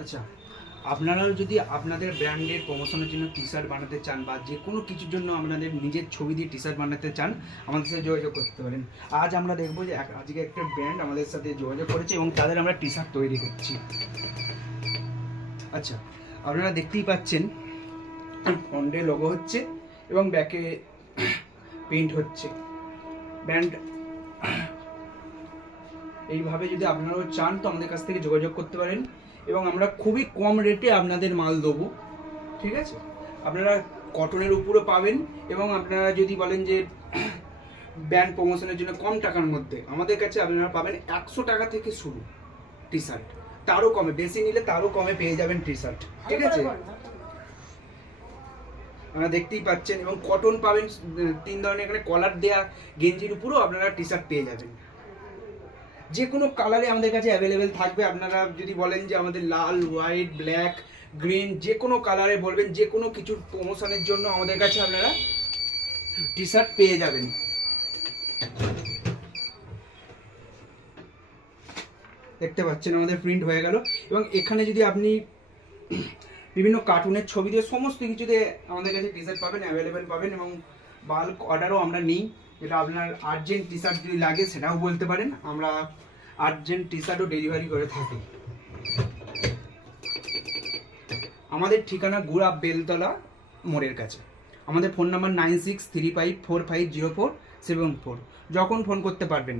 আচ্ছা, আপনারাও যদি আপনাদের ব্র্যান্ডের প্রমোশনের জন্য টি শার্ট বানাতে চান বা যে কোনো কিছুর জন্য আপনাদের নিজের ছবি দিয়ে টি শার্ট বানাতে চান, আমাদের সাথে যোগাযোগ করতে পারেন। আজ আমরা দেখবো যে আজকে একটা ব্র্যান্ড আমাদের সাথে যোগাযোগ করেছে এবং তাদের আমরা টি শার্ট তৈরি করছি। আচ্ছা, আপনারা দেখতেই পাচ্ছেন ফ্রন্টে লোগো হচ্ছে এবং ব্যাকে প্রিন্ট হচ্ছে। ব্র্যান্ড এইভাবে যদি আপনারাও চান তো আমাদের কাছ থেকে যোগাযোগ করতে পারেন এবং আমরা খুবই কম রেটে আপনাদের মাল দেবো। ঠিক আছে, আপনারা কটনের উপরও পাবেন এবং আপনারা যদি বলেন যে ব্র্যান্ড প্রমোশনের জন্য কম টাকার মধ্যে, আমাদের কাছে আপনারা পাবেন 100 টাকা থেকে শুরু টি শার্ট, তারও কমে, বেশি নিলে তারও কমে পেয়ে যাবেন টি শার্ট। ঠিক আছে, আপনারা দেখতেই পাচ্ছেন এবং কটন পাবেন 3 ধরনের, এখানে কলার দেয়া গেঞ্জির উপরও আপনারা টি শার্ট পেয়ে যাবেন। যে কোনো কালারে আমাদের কাছে অ্যাভেলেবেল থাকবে। আপনারা যদি বলেন যে আমাদের লাল, হোয়াইট, ব্ল্যাক, গ্রিন, যে কোনো কালারে বলবেন, যে কোনো কিছুর প্রমোশনের জন্য আমাদের কাছে আপনারা টি শার্ট পেয়ে যাবেন। দেখতে পাচ্ছেন আমাদের প্রিন্ট হয়ে গেল এবং এখানে যদি আপনি বিভিন্ন কার্টুনের ছবি দিয়ে সমস্ত কিছুতে আমাদের কাছে টি শার্ট পাবেন, অ্যাভেলেবেল পাবেন এবং বাল্ক অর্ডারও আমরা নিই। যেটা আপনার আর্জেন্ট টি শার্ট যদি লাগে সেটাও বলতে পারেন, আমরা আর্জেন্ট টি শার্টও ডেলিভারি করে থাকি। আমাদের ঠিকানা গুড়া বেলতলা মোড়ের কাছে। আমাদের ফোন নাম্বার 9635450474। যখন ফোন করতে পারবেন।